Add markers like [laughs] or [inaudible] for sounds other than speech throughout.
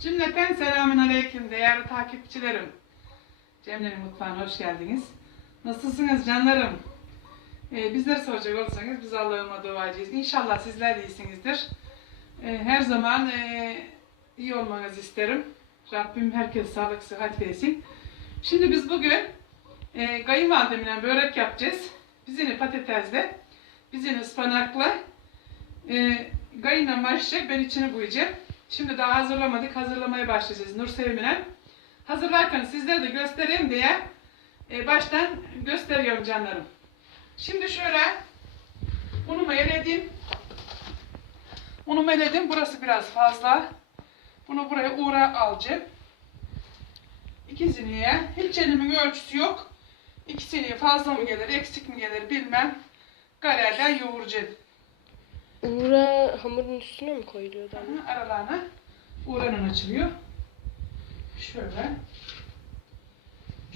Cümleten selamün aleyküm değerli takipçilerim. Cemre'nin mutfağına hoş geldiniz. Nasılsınız canlarım? Ee, bizleri soracak olursanız biz Allah'ıma duacıyız. İnşallah sizler de iyisinizdir. Ee, her zaman e, iyi olmanızı isterim. Rabbim herkese sağlık, sıhhat versin. Şimdi biz bugün e, kayınvalidemle börek yapacağız. Bizini patatesle, bizini ıspanakla. E, kayınla başlayacak, ben içine koyacağım. Şimdi daha hazırlamadık, hazırlamaya başlayacağız Nur Sevim'le. Hazırlarken sizlere de göstereyim diye e, baştan gösteriyorum canlarım. Şimdi şöyle unumu eledim. Unumu eledim. Burası biraz fazla. Bunu buraya uğra alacağım. İki siniye. Hiç elimin ölçüsü yok. İki siniye fazla mı gelir, eksik mi gelir bilmem. Garelden yoğuracağım. Uğra hamurun üstüne mi koyuluyor da? Aha, aralarına uğranın açılıyor. Şöyle.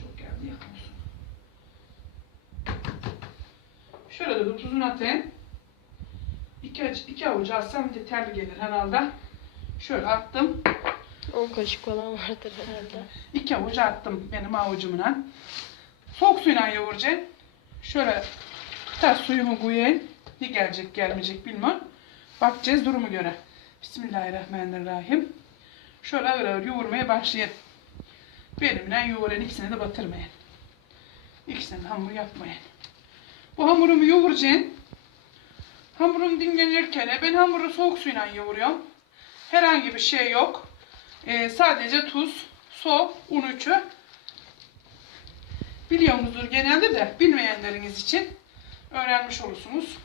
Çok geldi yakmasın. Şöyle de tuzunu atayım. İki, iki avuç alsam yeterli gelir herhalde. Şöyle attım. 10 kaşık falan vardır herhalde. İki avuç attım benim avucumla. Soğuk suyla yoğuracağım. Şöyle tutar suyumu koyayım. Ne gelecek gelmeyecek bilmem. Bakacağız durumu göre. Bismillahirrahmanirrahim. Şöyle ağır ağır yoğurmaya başlayayım. Benimle yoğuran ikisini de batırmayın. İkisini de hamur yapmayın. Bu hamurumu yoğuracağım. Hamurum dinlenirken ben hamuru soğuk suyla yoğuruyorum. Herhangi bir şey yok. Ee, sadece tuz, su, un üçü. Biliyorsunuzdur genelde de bilmeyenleriniz için öğrenmiş olursunuz.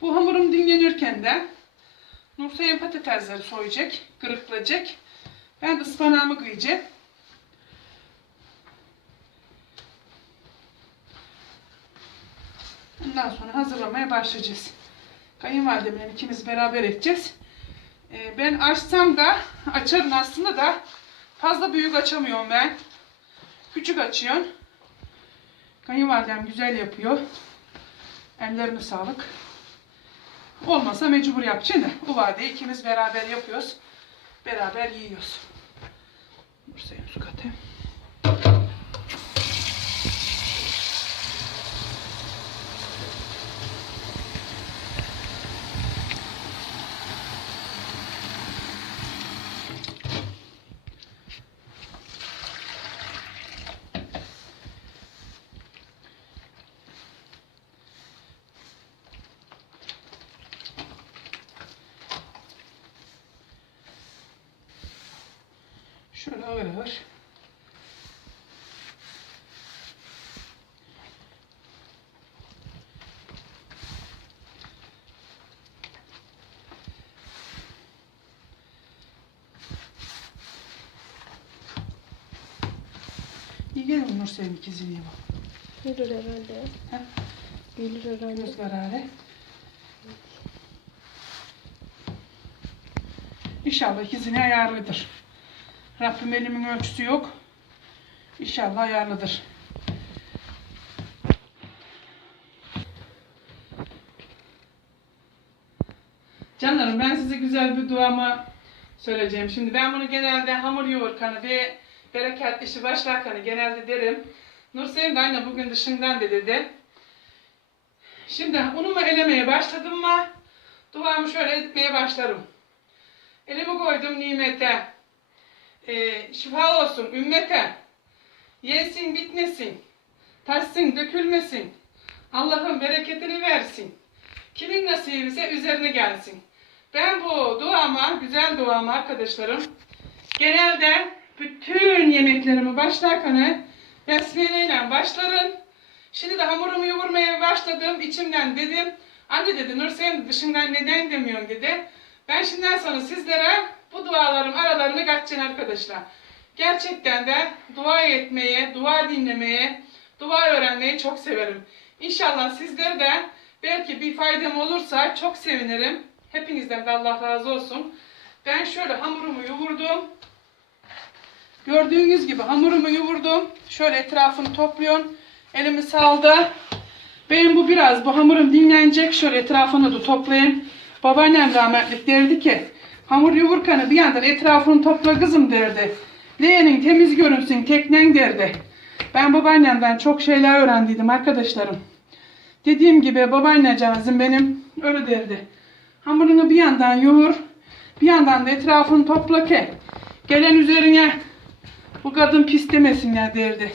Bu hamurum dinlenirken de Nursay'ın patatesleri soyacak, kırıklayacak. Ben de ıspanağımı kıyacağım. Ondan sonra hazırlamaya başlayacağız. Kayınvalidemle ikimiz beraber edeceğiz. Ee, ben açsam da açarım aslında da fazla büyük açamıyorum ben. Küçük açıyorum. Kayınvalidem güzel yapıyor. Ellerine sağlık. Olmasa mecbur yapacağım da bu vadeyi ikimiz beraber yapıyoruz. Beraber yiyoruz. Bursa'ya su katayım. Şöyle ağır ağır. İyi gelir Nur senin ikizini bu. Gelir herhalde. Ha? Gelir herhalde. Göz kararı. İnşallah ikizine ayarlıdır. Rabbim elimin ölçüsü yok. İnşallah ayarlıdır. Canlarım ben size güzel bir duamı söyleyeceğim. Şimdi ben bunu genelde hamur yoğurkanı ve bereketli işi başlarken genelde derim. Nursevim de aynı bugün dışından da dedi. Şimdi unumu elemeye başladım mı duamı şöyle etmeye başlarım. Elimi koydum nimete. Ee, şifa olsun ümmete. Yesin bitmesin. Taşsın dökülmesin. Allah'ın bereketini versin. Kimin nasibi ise üzerine gelsin. Ben bu duama, güzel duama arkadaşlarım, genelde bütün yemeklerimi başlarken besmele ile başlarım. Şimdi de hamurumu yoğurmaya başladım. İçimden dedim. Anne dedi Nur sen dışından neden demiyorsun dedi. Ben şimdiden sonra sizlere bu dualarım aralarını kaçacağım arkadaşlar. Gerçekten de dua etmeye, dua dinlemeye, dua öğrenmeyi çok severim. İnşallah sizlere de belki bir faydam olursa çok sevinirim. Hepinizden de Allah razı olsun. Ben şöyle hamurumu yoğurdum. Gördüğünüz gibi hamurumu yoğurdum. Şöyle etrafını topluyorum. Elimi saldı. Benim bu biraz bu hamurum dinlenecek. Şöyle etrafını da toplayayım. Babaannem rahmetlik derdi ki hamur yoğurkanı bir yandan etrafını topla kızım derdi. Leğenin temiz görünsün teknen derdi. Ben babaannemden çok şeyler öğrendiydim arkadaşlarım. Dediğim gibi babaannecağızım benim öyle derdi. Hamurunu bir yandan yoğur, bir yandan da etrafını topla ki gelen üzerine bu kadın pis demesinler derdi.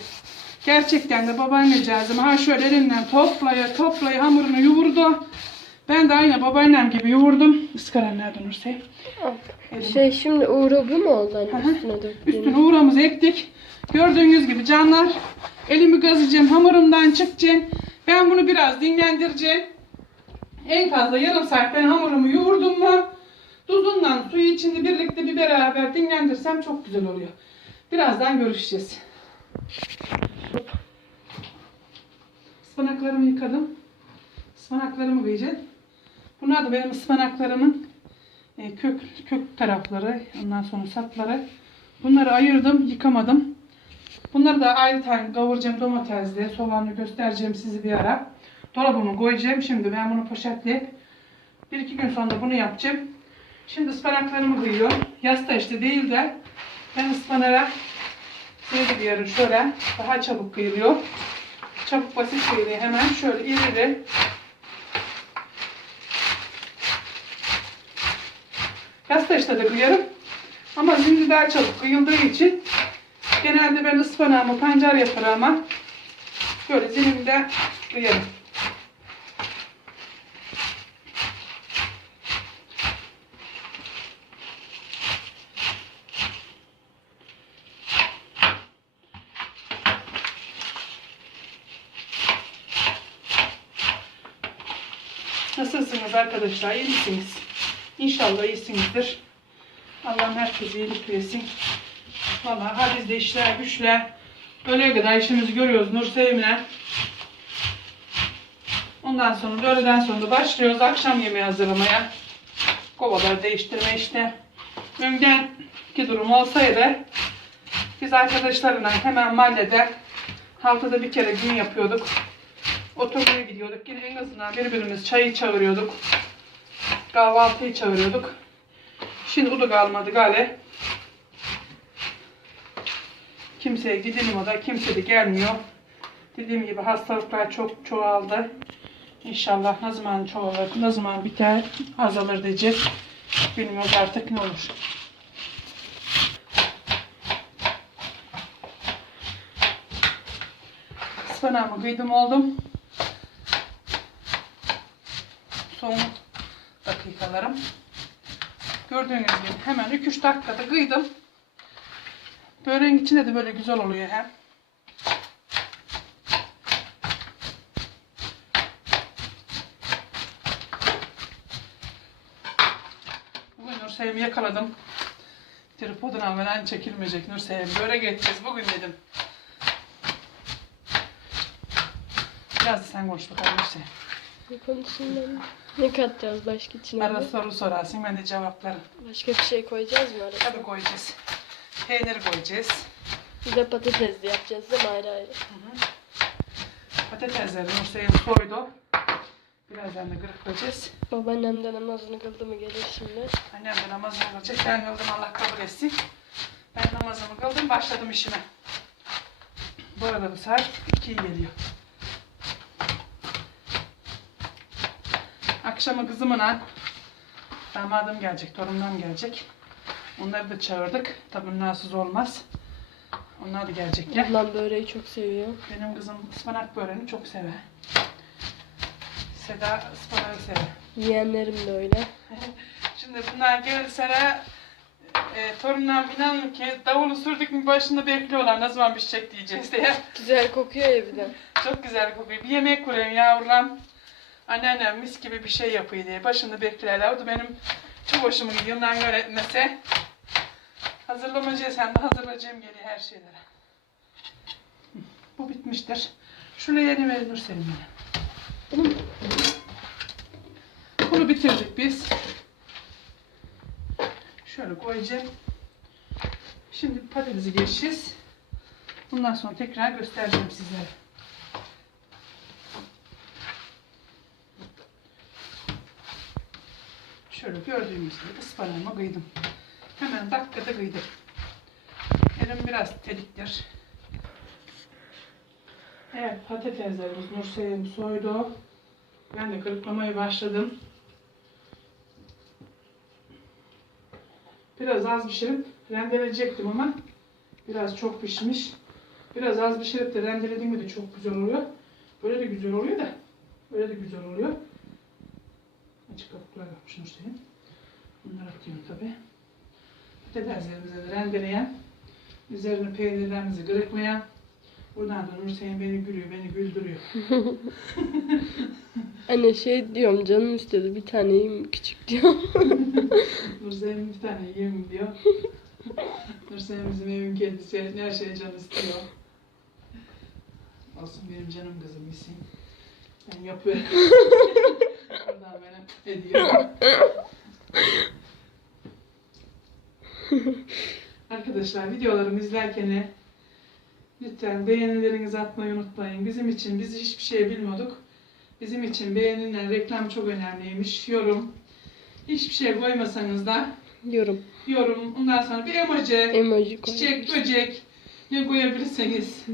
Gerçekten de babaannecağızım ha şöyle elinden toplaya toplaya hamurunu yoğurdu. Ben de aynı babaannem gibi yoğurdum. Iskaran nereden Nursey? Şey şimdi uğra bu mu oldu hani hı. üstüne döktüğüm? Üstüne uğramızı ektik. Gördüğünüz gibi canlar elimi gazlayacağım, hamurumdan çıkacağım. Ben bunu biraz dinlendireceğim. En fazla yarım saat ben hamurumu yoğurdum mu tuzundan suyu içinde birlikte bir beraber dinlendirsem çok güzel oluyor. Birazdan görüşeceğiz. Ispanaklarımı yıkadım. Ispanaklarımı koyacağım. Bunlar da benim ıspanaklarımın e, kök kök tarafları, ondan sonra sapları. Bunları ayırdım, yıkamadım. Bunları da ayrı tane kavuracağım domatesle, soğanlı göstereceğim sizi bir ara. Dolabıma koyacağım. Şimdi ben bunu poşetleyip bir iki gün sonra bunu yapacağım. Şimdi ıspanaklarımı kıyıyorum. Yasta işte değil de ben ıspanağa şey diyorum şöyle daha çabuk kıyılıyor. Çabuk basit kıyılıyor hemen şöyle iri Yasta işte de kıyarım. Ama şimdi daha çabuk kıyıldığı için genelde ben ıspanağımı pancar yaprağıma böyle zilimde kıyarım. Nasılsınız arkadaşlar? İyi misiniz? İnşallah iyisinizdir. Allah'ım herkese iyilik versin. Valla hadi de işler güçler. Öğleye kadar işimizi görüyoruz Nur Sevim'le. Ondan sonra da öğleden sonra da başlıyoruz akşam yemeği hazırlamaya. Kovaları değiştirme işte. Önden ki durum olsaydı biz arkadaşlarla hemen mahallede haftada bir kere gün yapıyorduk. Oturmaya gidiyorduk. Yine en azından birbirimiz çayı çağırıyorduk. Kahvaltıyı çağırıyorduk. Şimdi o da kalmadı gale. Kimseye gidelim o da kimse de gelmiyor. Dediğim gibi hastalıklar çok çoğaldı. İnşallah ne zaman çoğalır, ne zaman biter, azalır diyecek. Bilmiyoruz artık ne olur. Ispanağımı kıydım oldum. Son dakikalarım. Gördüğünüz gibi hemen 2-3 dakikada kıydım. Böreğin içinde de böyle güzel oluyor hem. Bugün Nursevim'i yakaladım. Tripodunu almadan çekilmeyecek Nursevim. Börek edeceğiz bugün dedim. Biraz da sen konuş bakalım Nursevim. Ne konusunda ne katacağız başka içine? Arada soru sorarsın ben de cevaplarım. Başka bir şey koyacağız mı arada? Tabii koyacağız. Peynir koyacağız. Bir de patates de yapacağız değil mi ayrı ayrı? Patatesleri Nursevim soydu. Birazdan da gırıklayacağız. Babaannem de namazını kıldı mı gelir şimdi. Annem de namazını kılacak. Ben kıldım Allah kabul etsin. Ben namazımı kıldım başladım işime. Bu arada bu saat 2'yi geliyor. Akşama kızımla damadım gelecek, torunum gelecek. Onları da çağırdık. Tabii nasıl olmaz. Onlar da gelecekler. Ablam böreği çok seviyor. Benim kızım ıspanak böreğini çok sever. Seda ıspanağı sever. Yeğenlerim de öyle. [laughs] Şimdi bunlar gelirse e, torunlar inan ki davulu sürdük mü başında bekliyorlar ne zaman pişecek diyeceğiz diye. Güzel kokuyor ya bir de. Çok güzel kokuyor. Bir yemek koyayım yavrulam. Anneannem mis gibi bir şey yapıyor diye başında beklerler. O da benim çok hoşuma gidiyor. Onların öğretmesi. Hazırlamacıya sen de hazırlayacağım geliyor her şeylere. Bu bitmiştir. Şuraya yeni verilir senin bana. Bunu bitirdik biz. Şöyle koyacağım. Şimdi patatesi geçeceğiz. Bundan sonra tekrar göstereceğim sizlere. Şöyle gördüğünüz gibi ıspanağımı kıydım. Hemen dakikada kıydım. Elim biraz teliktir. Evet patateslerimiz Nurseyim soydu. Ben de kırıklamaya başladım. Biraz az pişirip rendeleyecektim ama biraz çok pişmiş. Biraz az pişirip de rendelediğimde de çok güzel oluyor. Böyle de güzel oluyor da. Böyle de güzel oluyor. Kabuklar yapmış Nurseyim. Bunları atıyorum tabi. Patateslerimizi de rendeleyen, üzerine peynirlerimizi kırıklayan, buradan da Nurseyim beni gülüyor, beni güldürüyor. [laughs] [laughs] Anne şey diyorum canım istedi bir tane yiyeyim küçük diyor. [laughs] Nurseyim bir tane yiyeyim diyor. Nurseyim bizim evin kedisi, her şey can istiyor. Olsun benim canım kızım isim. Ben yapıyorum. Arkadaşlar videolarımı izlerken lütfen beğenilerinizi atmayı unutmayın. Bizim için biz hiçbir şey bilmiyorduk. Bizim için beğenilen reklam çok önemliymiş. Yorum. Hiçbir şey koymasanız da Yorum. yorum. Ondan sonra bir emoji, Emoji çiçek, böcek ne koyabilirseniz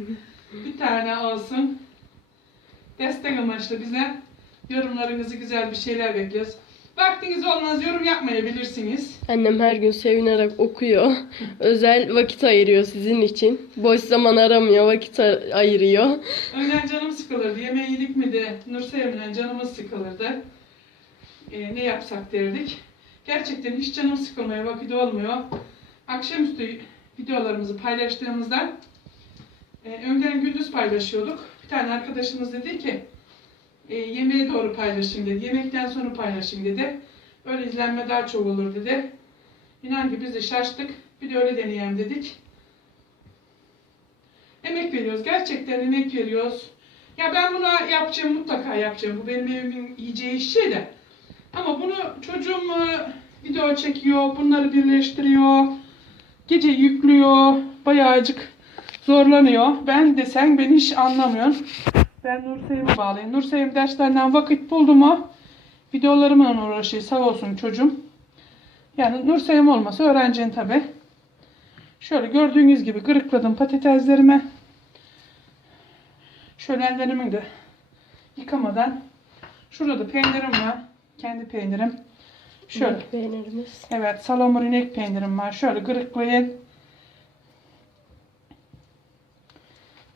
bir tane olsun. Destek amaçlı bize yorumlarınızı güzel bir şeyler bekliyoruz. Vaktiniz olmaz yorum yapmayabilirsiniz. Annem her gün sevinerek okuyor. [laughs] Özel vakit ayırıyor sizin için. Boş zaman aramıyor, vakit ayırıyor. Önden canım sıkılırdı. Yemeği yedik mi de Nursevim'le canımız sıkılırdı. Ee, ne yapsak derdik. Gerçekten hiç canım sıkılmaya vakit olmuyor. Akşamüstü videolarımızı paylaştığımızda e, önden gündüz paylaşıyorduk. Bir tane arkadaşımız dedi ki e, yemeğe doğru paylaşın dedi. Yemekten sonra paylaşın dedi. Öyle izlenme daha çok olur dedi. İnan ki biz de şaştık. Bir de öyle deneyelim dedik. Emek veriyoruz. Gerçekten emek veriyoruz. Ya ben bunu yapacağım, mutlaka yapacağım. Bu benim evimin yiyeceği şey de. Ama bunu çocuğum e, video çekiyor, bunları birleştiriyor. Gece yüklüyor, bayağıcık zorlanıyor. Ben desen beni hiç anlamıyorsun. Ben Nursevim'e bağlayayım. Nursevim derslerinden vakit buldu mu videolarımla uğraşıyor. Sağ olsun çocuğum. Yani Nursevim olmasa öğrencin tabi. Şöyle gördüğünüz gibi kırıkladım patateslerimi. Şöyle ellerimi de yıkamadan. Şurada da peynirim var. Kendi peynirim. Şöyle. Beğenirimiz. Evet, salamur inek peynirim var. Şöyle kırıklayın.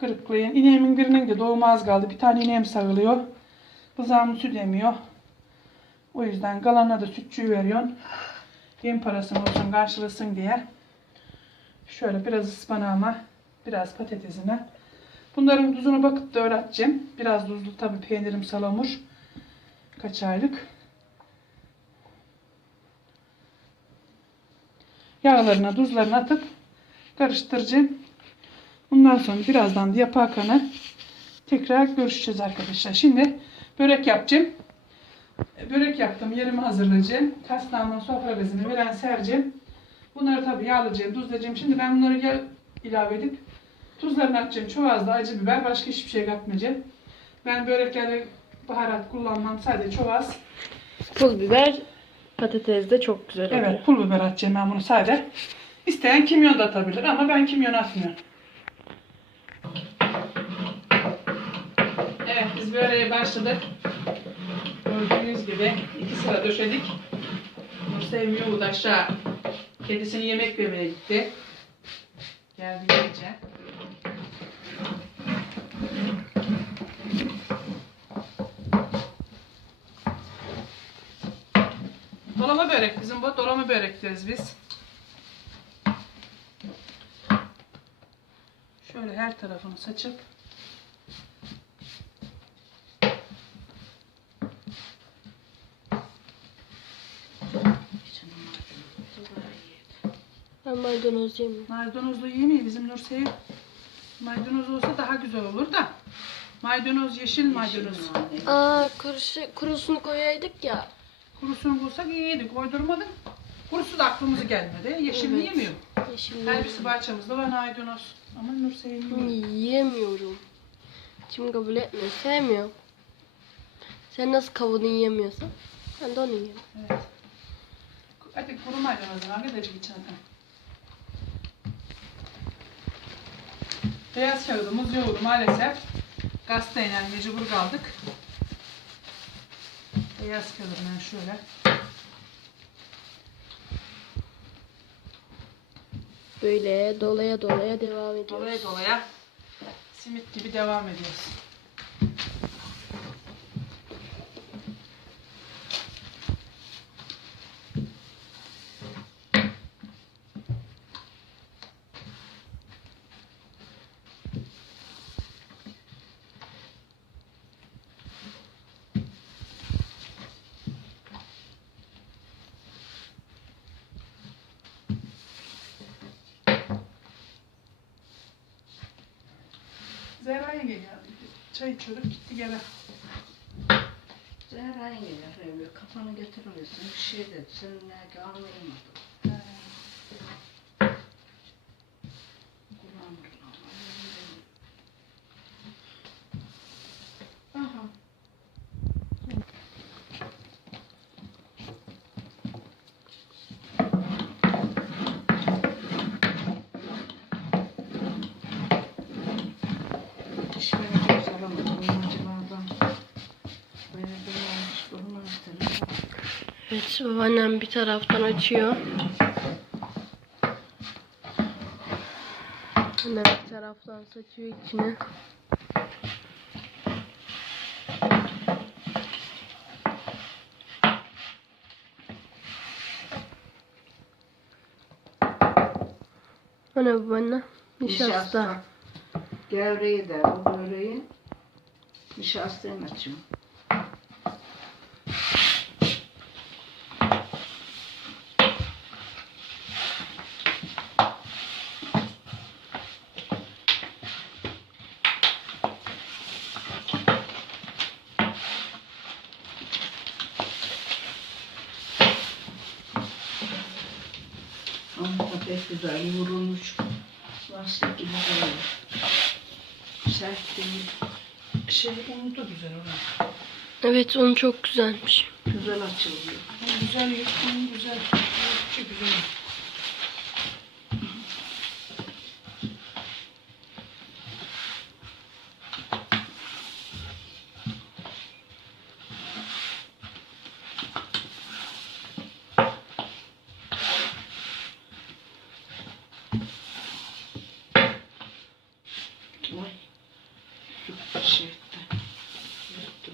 Kırıklayın. İneğimin birinin de doğumu az kaldı. Bir tane ineğim sarılıyor. Bızağım süt emiyor. O yüzden galana da sütçüyü veriyorsun. Yem parasını olsun karşılasın diye. Şöyle biraz ıspanağıma, biraz patatesine. Bunların tuzunu bakıp da öğreteceğim. Biraz tuzlu tabii peynirim salamur. Kaç aylık. Yağlarına, tuzlarını atıp karıştıracağım. Bundan sonra birazdan da yaparken tekrar görüşeceğiz arkadaşlar. Şimdi börek yapacağım. E, Börek yaptım. Yerimi hazırlayacağım. Kastamonu sofra bezini veren sereceğim. Bunları tabii yağlayacağım, tuzlayacağım. Şimdi ben bunları yağ ilave edip tuzlarını atacağım. Çok az da acı biber. Başka hiçbir şey katmayacağım. Ben böreklerde baharat kullanmam. Sadece çok az. Pul biber, patates de çok güzel oluyor. Evet pul biber atacağım ben bunu sade. İsteyen kimyon da atabilir ama ben kimyon atmıyorum. Evet biz böreğe başladık. Gördüğünüz gibi iki sıra döşedik. Nursevim yoğurdu aşağı. Kedisini yemek vermeye gitti. Geldi yiyince. Dolama börek bizim bu. Dolama börek deriz biz. Şöyle her tarafını saçıp Ben maydanoz yemiyorum. Maydanozlu yemeği bizim Nursey'in maydanoz olsa daha güzel olur da. Maydanoz yeşil maydanoz. Aa kurusu, kurusunu koyaydık ya. Kurusunu bulsak iyiydi. Koydurmadık. Kurusu da aklımıza gelmedi. Yeşilini Evet. yemiyor. Yeşil Her birisi bahçemizde var maydanoz. Ama Nursey'in yemiyor. Yiyemiyorum. İçim kabul etmiyor. Sevmiyorum. Sen nasıl kavunu yiyemiyorsun? Ben de onu yiyemem. Evet. Hadi kuru maydanozu var. Gidecek içine. Beyaz kağıdımız yoğurdu maalesef. Gazeteyle mecbur kaldık. Beyaz kağıdından şöyle. Böyle dolaya dolaya devam ediyoruz. Dolaya dolaya simit gibi devam ediyoruz. Zehra yenge geldi. Çay içiyorduk gitti gene. Zehra yenge kafanı getiriyorsun bir şey de sen ne Babaannem bir taraftan açıyor. Annem bir taraftan saçıyor içine. Ne babaanne? Nişasta. Gevreği de bu böreğin nişastayım açım. Ama da pek güzel yoğrulmuş. Lastik gibi böyle. Sert değil. Şey da güzel olan. Evet onu çok güzelmiş. Güzel açılıyor. Güzel yok, un güzel. Çok güzel. Vay. Süper şey etti. Yuttu.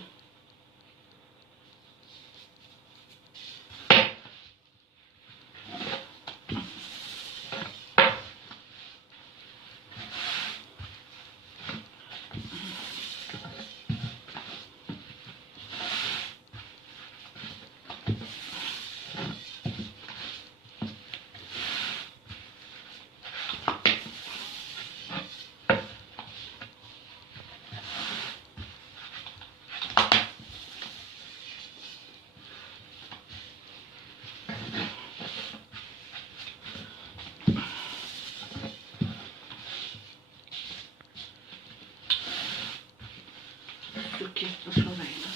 Süt yetmiş orayla.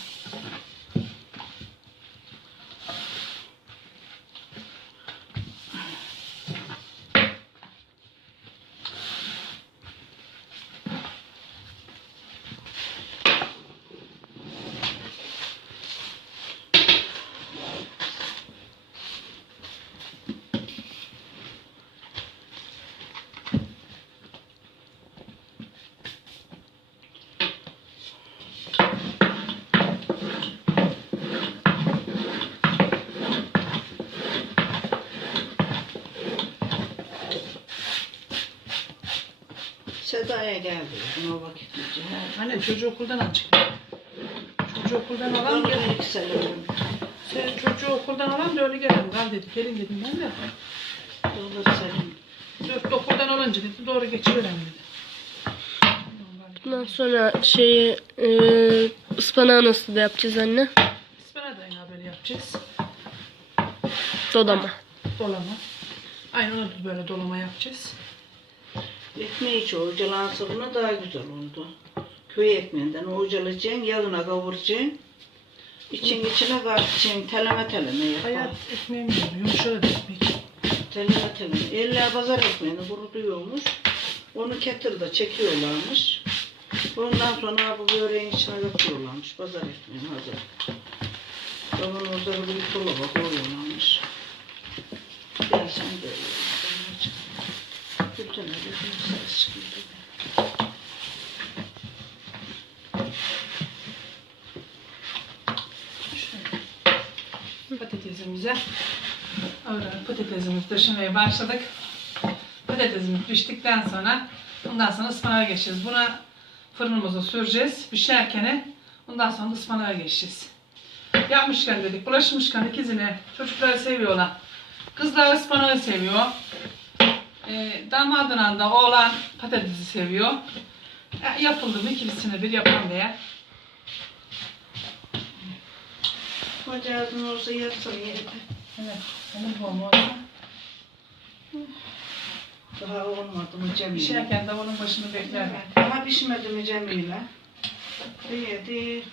Seda'ya geldi. Buna vakit geçti. Anne çocuğu okuldan al. Çocuğu okuldan alan Ben gel. de yükseliyorum. Sen çocuğu okuldan alan da öyle gelelim. Kal dedi. Gelin dedim ben de. Olur senin. Dört okuldan alınca dedi. Doğru geçiverelim dedi. Bundan sonra şeyi e, ıspanağı nasıl da yapacağız anne? İspana da yine böyle yapacağız. Dodama. Dolama. Aynen onu da böyle dolama yapacağız. Ekmeği hiç ocalansa buna daha güzel oldu. Köy ekmeğinden ocalayacaksın, yağına kavuracaksın. İçin içine kat, için teleme teleme yap. Hayat ekmeğim yumuşadı ekmek. Teleme teleme. Elle pazar ekmeğini kurutuyormuş. Onu kettle'da çekiyorlarmış. Ondan sonra bu böreğin içine yapıyorlarmış. Pazar ekmeğini hazır. Babam orada bir dolaba koyuyorlarmış. Gelsen böyle. Ses çıkıyor. Şöyle. Patatesimize Oradan patatesimizi döşemeye başladık. Patatesimiz piştikten sonra ondan sonra ıspanağa geçeceğiz. Buna fırınımıza süreceğiz. Pişerken ondan sonra ıspanağa geçeceğiz. Yapmışken dedik, bulaşmışken ikizine çocuklar seviyorlar. Kızlar ıspanağı seviyor. E, damadın da oğlan patatesi seviyor. E, yapıldı mı ikilisini bir yapan diye. Bacağın olsa yatsın yerde. Evet, olur bu ama olsa. Daha olmadı mı Cemile? Pişerken de onun başını bekler. Daha pişmedi mi Cemile? Yedi.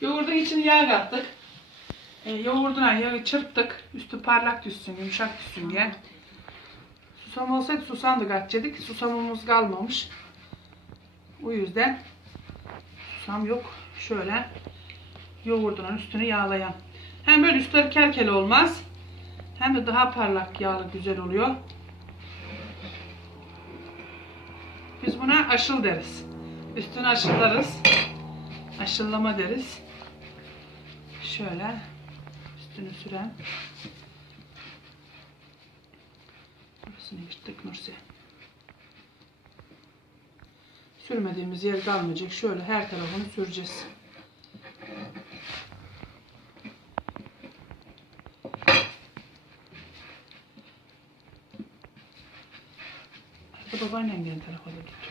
Yoğurdun içine yağ kattık. E, yoğurduna yağı çırptık. Üstü parlak düşsün, yumuşak düşsün diye. Susam olsaydı susam da katacaktık. Susamımız kalmamış. O yüzden susam yok. Şöyle yoğurdunun üstünü yağlayan. Hem böyle üstleri kel kel olmaz. Hem de daha parlak yağlı güzel oluyor. Biz buna aşıl deriz. Üstünü aşılarız. Aşıllama deriz. Şöyle üstünü süren. Burasını yırttık Nursi. Sürmediğimiz yer kalmayacak. Şöyle her tarafını süreceğiz. Arada babaannem gelen tarafa da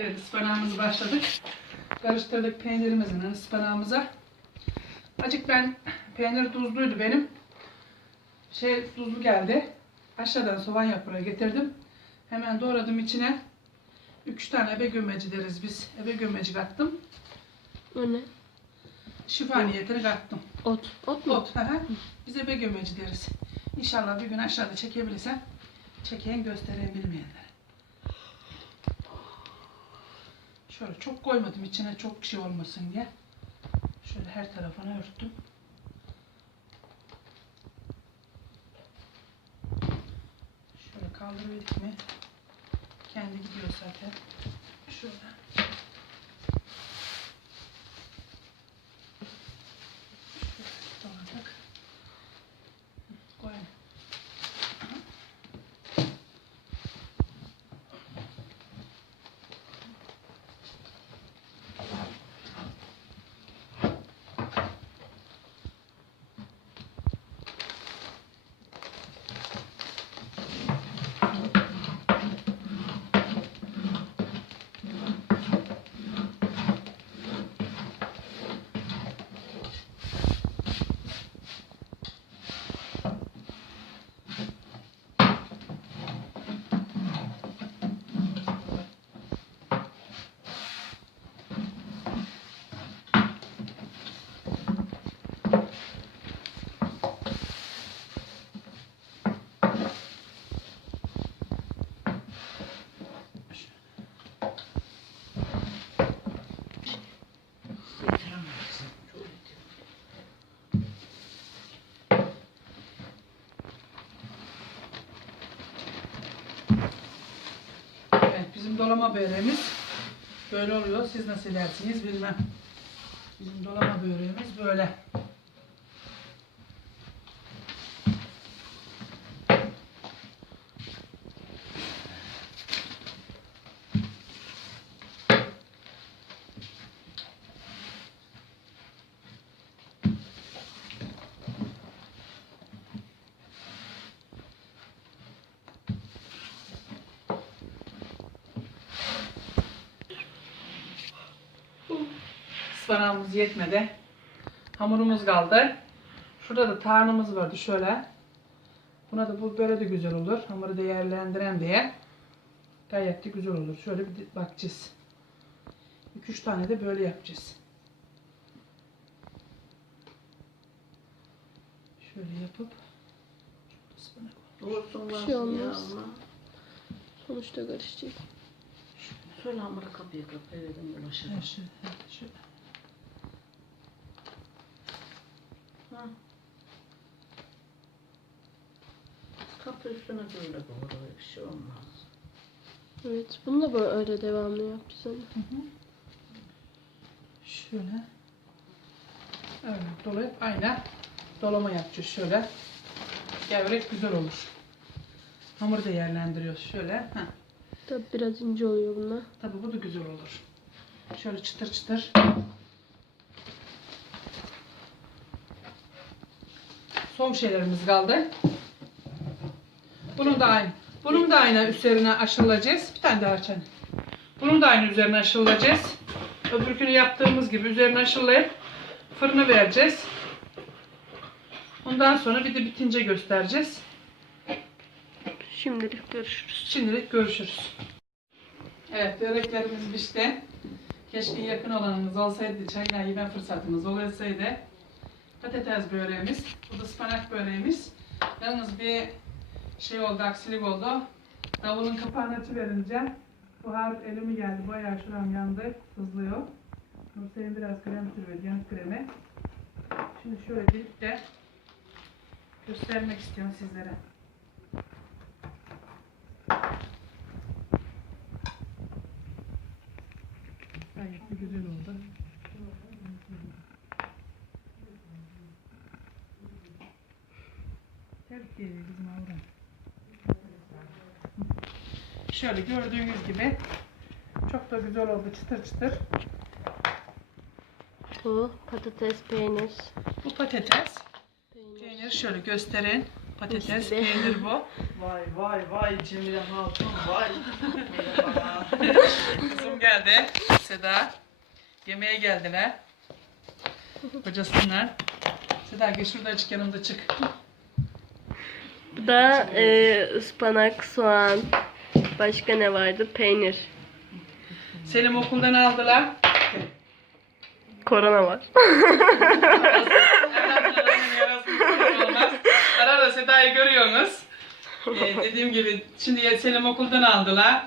Evet ıspanağımızı başladık. Karıştırdık peynirimizin ıspanağımıza. Acık ben peynir tuzluydu benim. Şey tuzlu geldi. Aşağıdan soğan yaprağı getirdim. Hemen doğradım içine. Üç tane ebe gömeci deriz biz. Ebe gömeci kattım. O ne? Şifa niyetine kattım. Ot. Ot mu? Ot. hı. Biz ebe gömeci deriz. İnşallah bir gün aşağıda çekebilirsem çekeyim göstereyim. Şöyle çok koymadım içine çok şey olmasın diye. Şöyle her tarafını örttüm. Şöyle kaldırıyorduk mi? Kendi gidiyor zaten. Şöyle dolama böreğimiz böyle oluyor. Siz nasıl dersiniz bilmem. Bizim dolama böreğimiz böyle. Ispanağımız yetmedi. Hamurumuz kaldı. Şurada da tarnımız vardı şöyle. Buna da bu böyle de güzel olur. Hamuru değerlendiren diye. Gayet de güzel olur. Şöyle bir bakacağız. 2-3 tane de böyle yapacağız. Şöyle yapıp Bir varsın şey olmaz. Sonuçta karışacak. Şöyle hamuru kapıya kapıya verin bulaşır. Şöyle. Ha. Kapı üstüne böyle doğru bir şey olmaz. Evet. Bunu da böyle devamlı yapacağız ama. Şöyle. Evet, dolayıp aynen dolama yapacağız şöyle. Gevrek güzel olur. Hamuru değerlendiriyoruz şöyle. Heh. Tabi biraz ince oluyor bunlar. Tabii bu da güzel olur. Şöyle çıtır çıtır. Son şeylerimiz kaldı. Bunu da aynı. Bunun da aynı üzerine aşılayacağız. Bir tane daha açalım. Bunu da aynı üzerine aşılayacağız. Öbürkünü yaptığımız gibi üzerine aşılayıp fırına vereceğiz. Ondan sonra bir de bitince göstereceğiz. Şimdilik görüşürüz. Şimdilik görüşürüz. Evet, böreklerimiz pişti. Keşke yakın olanınız olsaydı, çayla yeme fırsatınız olsaydı. Patates böreğimiz, bu da ıspanak böreğimiz. Yalnız bir şey oldu, aksilik oldu. Davulun kapağını açıverince buhar elimi geldi, bayağı şuram yandı, sızlıyor. Nursel'in biraz krem yanık kremi. Şimdi şöyle bir de göstermek istiyorum sizlere. Gayet de güzel oldu. Tebrik ediyoruz bizim Avran. Şöyle gördüğünüz gibi çok da güzel oldu çıtır çıtır. Bu patates, peynir. Bu patates. Peynir. Peynir şöyle gösterin. Patates, gibi. peynir bu. Vay vay vay Cemile Hatun vay. [laughs] Kızım geldi. Seda. Yemeğe geldiler. Kocasınlar. Seda gel şurada çık yanımda çık. Bu da e, ıspanak, soğan. Başka ne vardı? Peynir. Selim okuldan aldılar. Korona var. [laughs] Ara ara Seda'yı görüyorsunuz. Ee, dediğim gibi şimdi Selim okuldan aldılar.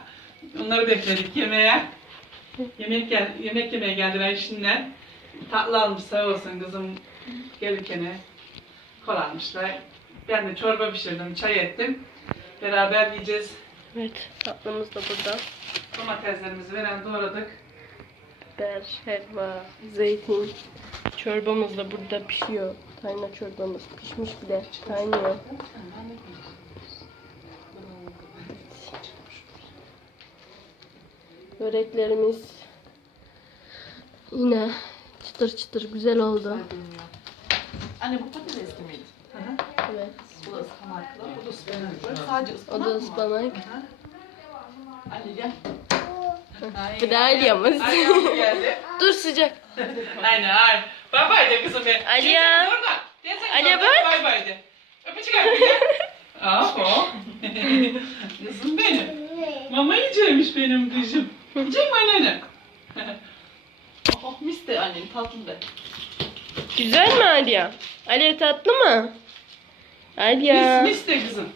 Onları bekledik yemeğe. Yemek gel yemek yemeye geldiler işinden. Tatlı almış sağ olsun kızım gelirken kol almışlar. Ben de çorba pişirdim, çay ettim. Beraber yiyeceğiz. Evet. Tatlımız da burada. Domateslerimizi veren doğradık. Biber, helva, zeytin. Çorbamız da burada pişiyor. Kayna çorbamız pişmiş bile. Kaynıyor. Böreklerimiz yine çıtır çıtır güzel oldu. Anne bu patatesli miydi? Evet. Bu da ıspanaklı, bu da ıspanaklı. Sadece O da ıspanak. Anne gel. Bu da Alya'mız. Geldi. [laughs] Dur sıcak. [laughs] Aynen aynen. Bay bay de kızım be. Alya. Alya bak. Bay bay de. Öpücük bir de. [laughs] Aho. kızım benim. Mama yiyecekmiş benim kızım. Yiyecek mi anneanne? Oh mis de annem tatlı de. Güzel mi Alya? Alya tatlı mı? Alya. Mis mis de kızım.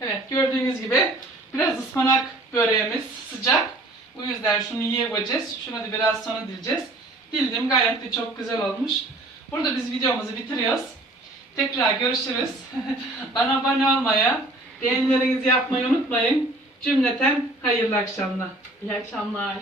Evet gördüğünüz gibi biraz ıspanak böreğimiz sıcak. Bu yüzden şunu yiyeceğiz. Şuna da biraz sonra dileceğiz. Dildim gayet de çok güzel olmuş. Burada biz videomuzu bitiriyoruz. Tekrar görüşürüz. [laughs] Bana abone olmayı, beğenilerinizi yapmayı unutmayın. Cümleten hayırlı akşamlar. İyi akşamlar.